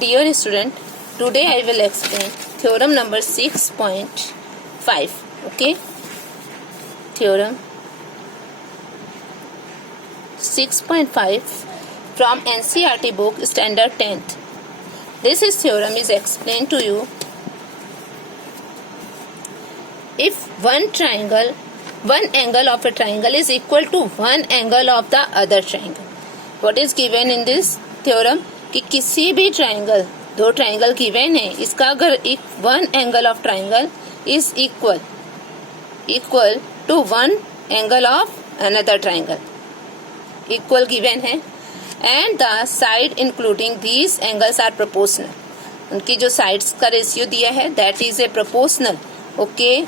Dear student, today I will explain theorem number 6.5. Okay, theorem 6.5 from NCERT book standard 10th. This theorem is explained to you. If one angle of a triangle is equal to one angle of the other triangle. What is given in this theorem? कि किसी भी triangle, दो triangle given है, इसका अगर one angle of triangle is equal to one angle of another triangle, equal given है, and the side including these angles are proportional. उनकी जो साइड्स का रेशियो दिया है that is a proportional. Okay,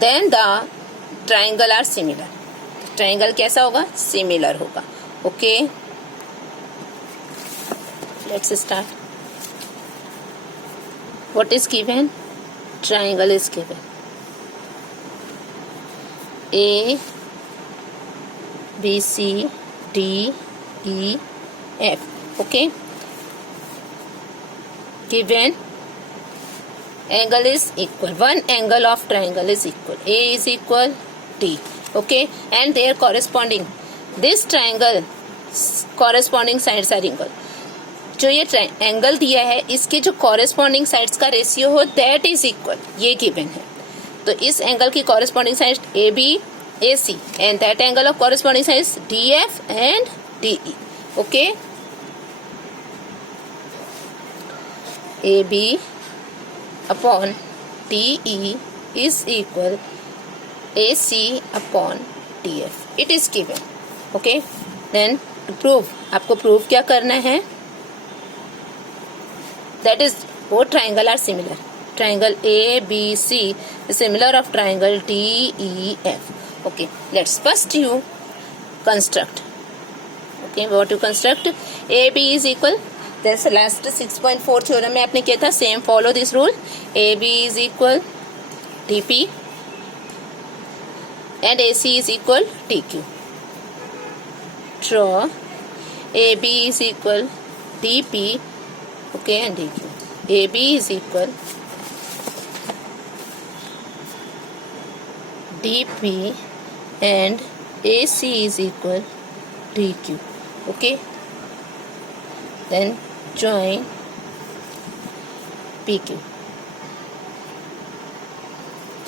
then the triangle are similar. Triangle कैसा होगा? Similar होगा. Okay, let's start. What is given? Triangle is given. A, B, C, D, E, F. Okay. Given angle is equal. One angle of triangle is equal. A is equal D. Okay. And their corresponding. This triangle corresponding sides are equal. जो ये angle दिया है इसके जो corresponding sides का ratio हो that is equal, ये given है. तो इस एंगल की corresponding side A B A C and that angle of corresponding sides D F and D E. Okay, A B upon D E is equal A C upon D F. It is given. Okay, then to prove, आपको prove क्या करना है? That is, both triangle are similar. Triangle ABC is similar of triangle DEF. Okay, let's first you construct. Okay, what you construct? AB is equal. That's the last 6.4 theorem में आपने किया था. Same follow this rule. AB is equal DP and AC is equal DQ. Draw AB is equal DP. Okay, and DQ. AB is equal DP and AC is equal DQ. Okay, then join PQ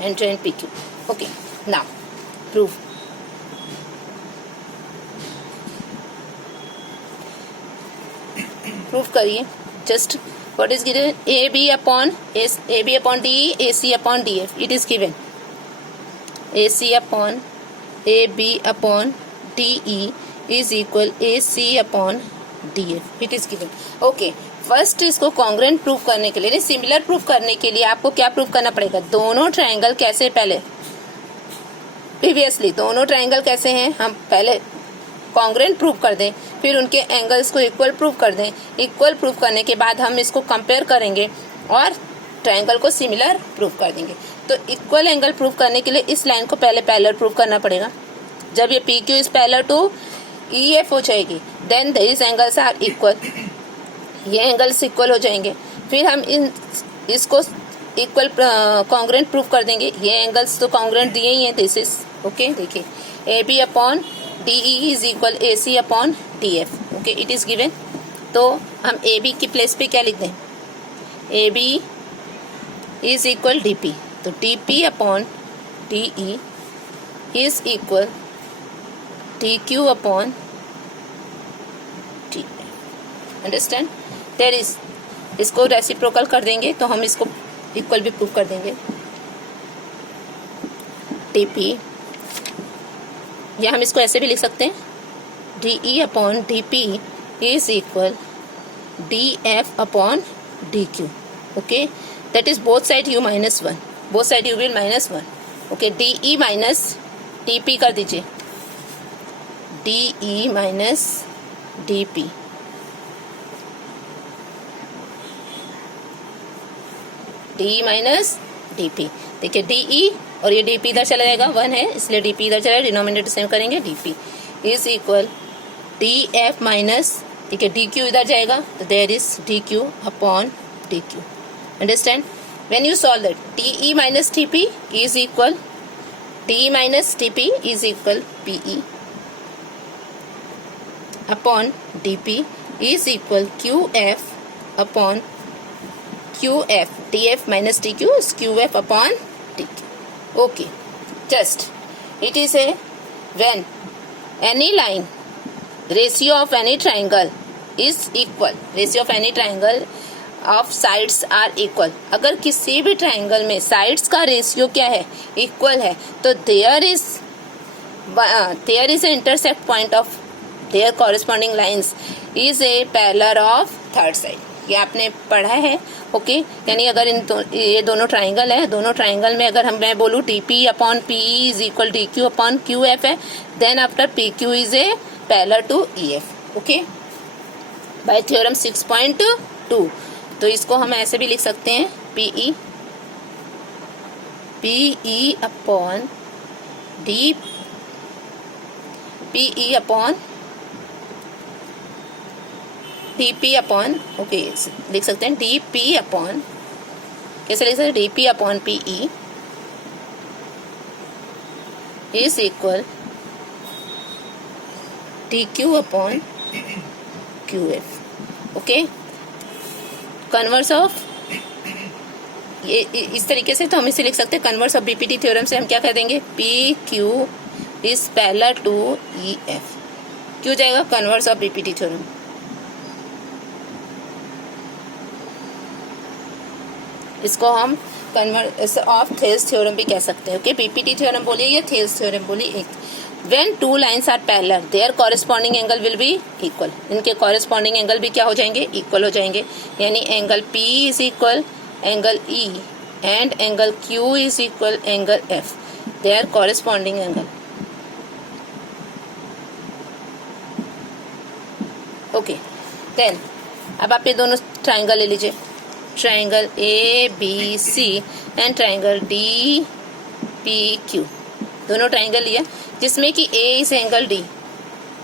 and join PQ. Okay, now proof. Proof करिए. Just what is given? AB upon DE, AC upon DF. It is given. AC upon AB upon DE is equal AC upon DF. It is given. Okay. First इसको congruent proof करने के लिए, नहीं similar proof करने के लिए आपको क्या प्रूफ करना पड़ेगा? दोनों ट्राइंगल कैसे, पहले प्रीवियसली दोनों ट्राइंगल कैसे हैं हम पहले कॉन्ग्रुएंट प्रूफ कर दें, फिर उनके एंगल्स को इक्वल प्रूफ कर दें. इक्वल प्रूफ करने के बाद हम इसको कंपेयर करेंगे और ट्राइंगल को सिमिलर प्रूफ कर देंगे. तो इक्वल एंगल प्रूफ करने के लिए इस लाइन को पहले पैरेलल प्रूफ करना पड़ेगा. जब ये P Q is parallel to E F हो जाएगी then these angles are equal. ये एंगल्स इक्वल हो जाएंगे. फिर हम इसको इक्वल कॉन्ग्रुएंट प्रूफ कर देंगे. ये एंगल्स तो कॉन्ग्रुएंट दिए ही हैं. This is okay. देखिए A B upon DE is equal AC upon DF. Okay, it is given. तो हम AB की प्लेस पे क्या लिख दें? AB is equal DP. तो DP upon DE is equal DQ upon DF. Understand? There is, इसको रेसिप्रोकल कर देंगे तो हम इसको इक्वल भी प्रूव कर देंगे. DP या हम इसको ऐसे भी लिख सकते हैं DE upon DP is equal DF upon DQ. Okay, that is both side you minus one, both side you will minus one. Okay, DE minus DP कर दीजिए. DE minus DP. DE minus DP. देखिए DE और ये DP इधर चला जाएगा, 1 है इसलिए DP इधर चला, डिनोमिनेटर सेम करेंगे. DP is equal DF minus ठीक है, डी क्यू इधर जाएगा तो there is D Q upon D Q. Understand? When you solve that, T E minus T P is equal T minus T P is equal P E upon D P is equal Q F upon Q F. T F minus T Q is Q F upon T Q. Okay, just it is a when any line ratio of any triangle is equal, ratio of any triangle of sides are equal. अगर किसी भी triangle में sides का ratio क्या है, equal है, तो there is a intersect point of their corresponding lines is a parallel of third side. ये आपने पढ़ा है. ओके, यानी अगर ये दोनों ट्राइंगल है, दोनों ट्राइंगल में अगर मैं बोलूँ T P upon P is equal D Q upon Q F है, then after P Q is a parallel to E F. Okay, by theorem 6.2. तो इसको हम ऐसे भी लिख सकते हैं P E upon D P E upon D P upon, okay लिख सकते हैं डी पी अपॉन, कैसे लिख सकते हैं, D P upon P E is equal D Q upon Q F. Okay, converse of ये इस तरीके से तो हम इसे लिख सकते हैं. कन्वर्स ऑफ बीपीटी थ्योरम से हम क्या कह देंगे, P Q is parallel to E F. क्यों जाएगा कन्वर्स ऑफ बीपीटी थ्योरम. इसको हम कन्वर्स ऑफ थेल्स थ्योरम भी कह सकते हैं. ओके, बीपीटी थ्योरम बोलिए या थेल्स थ्योरम बोलिए. एक when two lines are parallel their corresponding angle will be equal. इनके कॉरेस्पॉन्डिंग एंगल भी क्या हो जाएंगे, इक्वल हो जाएंगे. यानी angle P is equal angle E and angle Q is equal angle F. Their corresponding angle. Okay, then अब आप ये दोनों ट्राइंगल ले लीजिए, triangle A B C and triangle D P Q. दोनों ट्राइंगल लिया जिसमें कि A is angle D,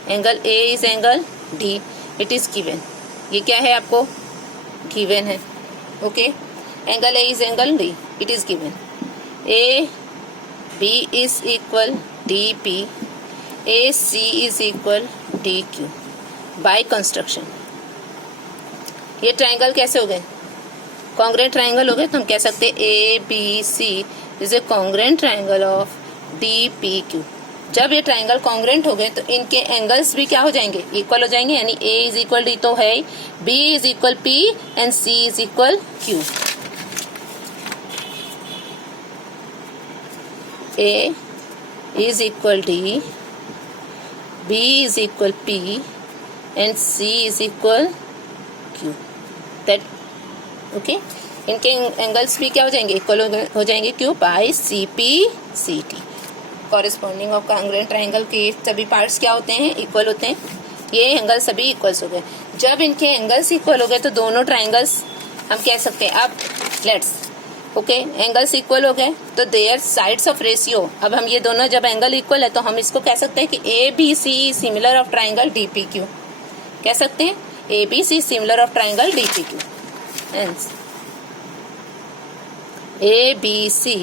angle A is angle D. It is given. ये क्या है आपको गिवन है. Okay, angle A is angle D, it is given. A B is equal D P, A C is equal D Q. By construction ये triangle कैसे हो गए, congruent triangle हो गए. तो हम कह सकते हैं A B C is a congruent triangle of D P Q. जब ये ट्राइंगल कॉन्ग्रेंट हो गए तो इनके एंगल्स भी क्या हो जाएंगे, इक्वल हो जाएंगे. यानी ए इज इक्वल डी तो है, B is equal P and C is equal Q. A is equal D, B is equal P and C is equal Q. That okay, इनके एंगल्स भी क्या हो जाएंगे, इक्वल हो जाएंगे. क्यों, by C P C T. Corresponding of congruent triangle के सभी पार्ट्स क्या होते हैं, इक्वल होते हैं. ये एंगल सभी इक्वल्स हो गए. जब इनके एंगल्स इक्वल हो गए तो दोनों ट्राइंगल्स हम कह सकते हैं. अब लेट्स ओके, एंगल्स इक्वल हो गए तो देयर साइड्स ऑफ रेशियो. अब हम ये दोनों जब एंगल इक्वल है तो हम इसको कह सकते हैं कि A B C similar of triangle D P Q. कह सकते हैं A B C similar of triangle D P Q. A B C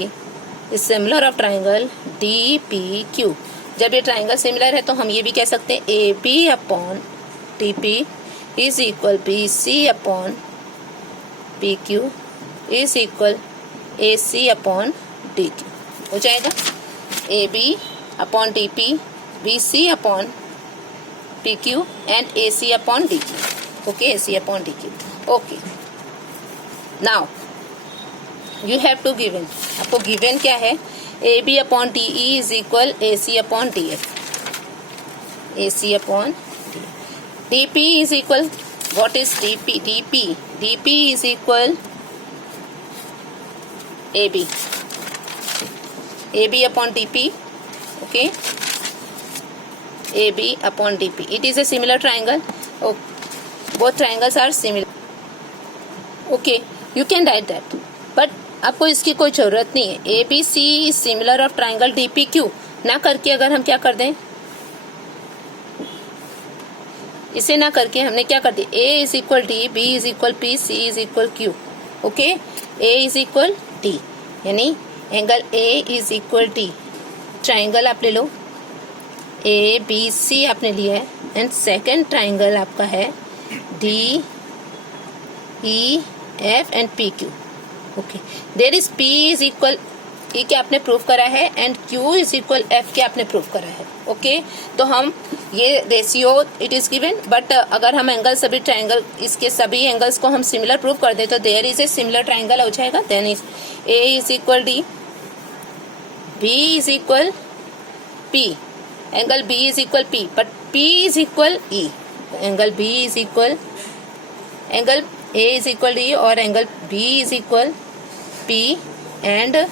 is similar of triangle D P Q. जब ये ट्राइंगल सिमिलर है तो हम ये भी कह सकते हैं A B upon D P is equal B C upon P Q is equal A C upon D Q. हो जाएगा A B upon D P, B C upon P Q and A C upon D Q. Okay, A C upon D Q. Okay, now you have to given. आपको given क्या है, A B upon D E is equal A C upon D F. A C upon D P is equal, what is D P, D P, D P is equal A B, A B upon D P. Okay, A B upon D P. It is a similar triangle. Both triangles are similar. Okay, you can write that, but आपको इसकी कोई जरूरत नहीं है. A B C is similar of triangle D P Q ना करके अगर हम क्या कर दें, इसे ना करके हमने क्या कर दिया, A is equal D, B is equal P, C is equal Q. Okay, A is equal D, यानी angle A is equal D. Triangle आप ले लो, ए बी सी आपने लिया है, एंड सेकेंड ट्राइंगल आपका है D E F and P Q. Okay, there is P is equal E के आपने प्रूव करा है, and Q is equal F के आपने प्रूव करा है. ओके, तो हम ये ratio it is given, but अगर हम एंगल सभी ट्राइंगल इसके सभी एंगल्स को हम सिमिलर प्रूव कर दे तो there is a similar triangle हो जाएगा. Then is A is equal D, B is equal P, angle B is equal P, but P is equal E. Angle B is equal, angle A is equal D और angle B is equal P and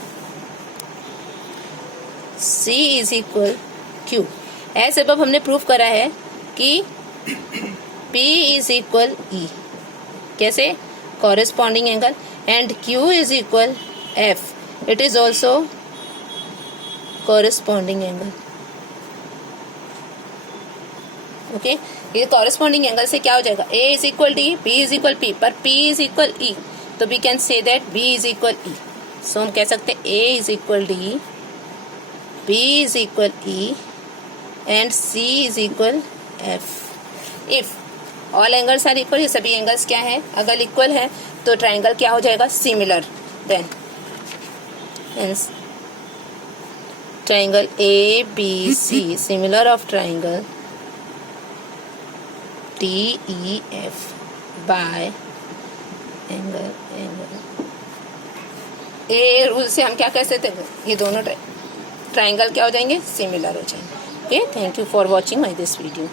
C is equal Q. ऐसे अब हमने prove करा है कि P is equal E. कैसे? Corresponding angle, and Q is equal F. It is also corresponding angle. Okay, ये corresponding angle से क्या हो जाएगा, A is equal D, B is equal P, पर P इज इक्वल E, तो we can say that B is equal E. So हम कह सकते हैं A is equal D, B is equal E and C is equal F. If all angles are equal, ये सभी angles क्या है, अगर इक्वल है तो ट्राइंगल क्या हो जाएगा, similar. Then hence triangle A B C similar of triangle D E F by angle A rule से हम क्या कह सकते हैं, ये दोनों ट्राइंगल क्या हो जाएंगे, सिमिलर हो जाएंगे. Okay, thank you for watching my this video.